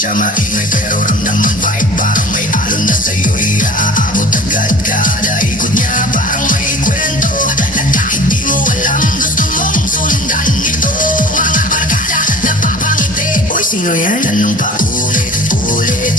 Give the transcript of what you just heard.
siya maingay pero ramdam ang vibe. Parang may alon na sa'yo'y aaabot agad. Kada ikot niya parang may kwento na kahit di mo alam gusto mong sundan ito. Mga barkada napapangiti. Uy, sino yan? Tanong pa ulit-ulit.